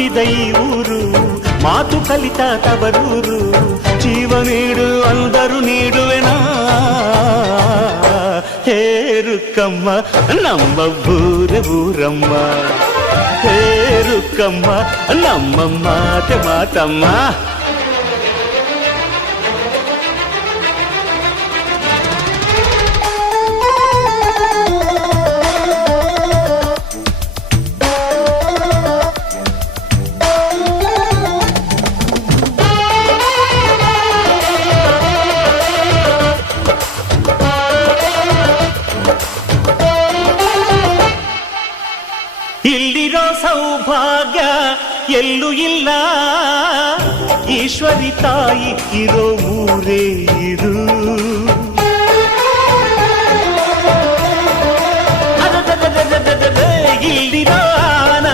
ಹುಟ್ಟಿದ ಈ ಊರು ಮಾತು ಕಲಿತ ತವರೂರು ಜೀವ ನೀಡು ಅಂದರು ನೀಡುವೆನಾ ಹೇರುಕಮ್ಮ ನಮ್ಮ ಊರಮ್ಮ ಹೇರುಕಮ್ಮ ನಮ್ಮ ಮಾತಮ್ಮ ಇಲ್ಲಿರೋ ಸೌಭಾಗ್ಯ ಎಲ್ಲೂ ಇಲ್ಲ ಈಶ್ವರಿ ತಾಯಿ ಇರೋ ಊರೇ ಇದು ಇಲ್ಲಿರೋ